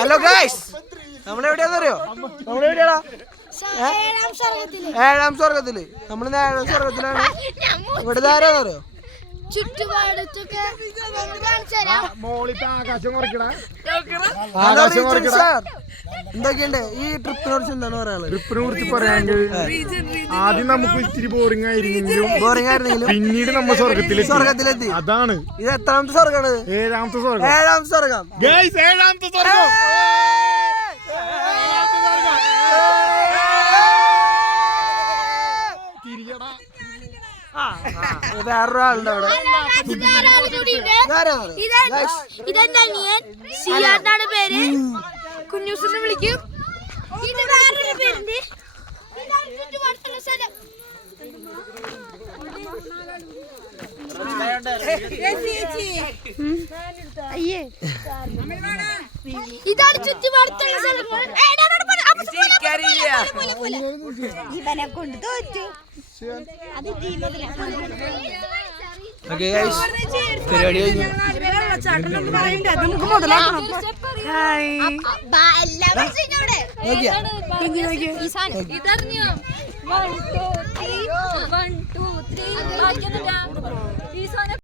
Hello guys, നമ്മളെവിടെയാന്നറിയോ? നമ്മളെവിടെയാടാ? 7ാം സ്വർഗത്തില്. നമ്മൾ 7ാം സ്വർഗത്തിലാണ്. ഇവിടെ ആരാന്നറിയോ? എന്തൊക്കെയുണ്ട് ഈ ട്രിപ്പിനെ കുറിച്ച്? എന്താണ് പറയാനുള്ളത്? ട്രിപ്പിനെ കുറിച്ച് പറയാമെങ്കിൽ ആദ്യം നമുക്ക് ഇച്ചിരി ബോറിംഗ് ആയിരുന്നെങ്കിലും പിന്നീട് നമ്മൾ സ്വർഗത്തിലെത്തി. അതാണ്. ഇത് എത്രാമത്തെ സ്വർഗമാണ്? 7ാമത്തെ സ്വർഗം. 7ാം സ്വർഗം. 7ാമത്തെ സ്വർഗം. വേറൊരാളുണ്ട് അവിടെ. ഇതെന്റെ അനിയൻ സിയാദാണ് പേര്. കുഞ്ഞൂസിനെ വിളിക്കും. ഇത് വേറൊരു പേരുണ്ട്. ഇതാണ് ചുറ്റുപാടത്തുള്ള സ്ഥലങ്ങൾ. ഇവനെ കൊണ്ട് തോറ്റു. പരിപാടി കഴിഞ്ഞു. ഇതറിഞ്ഞോ? 1 2 3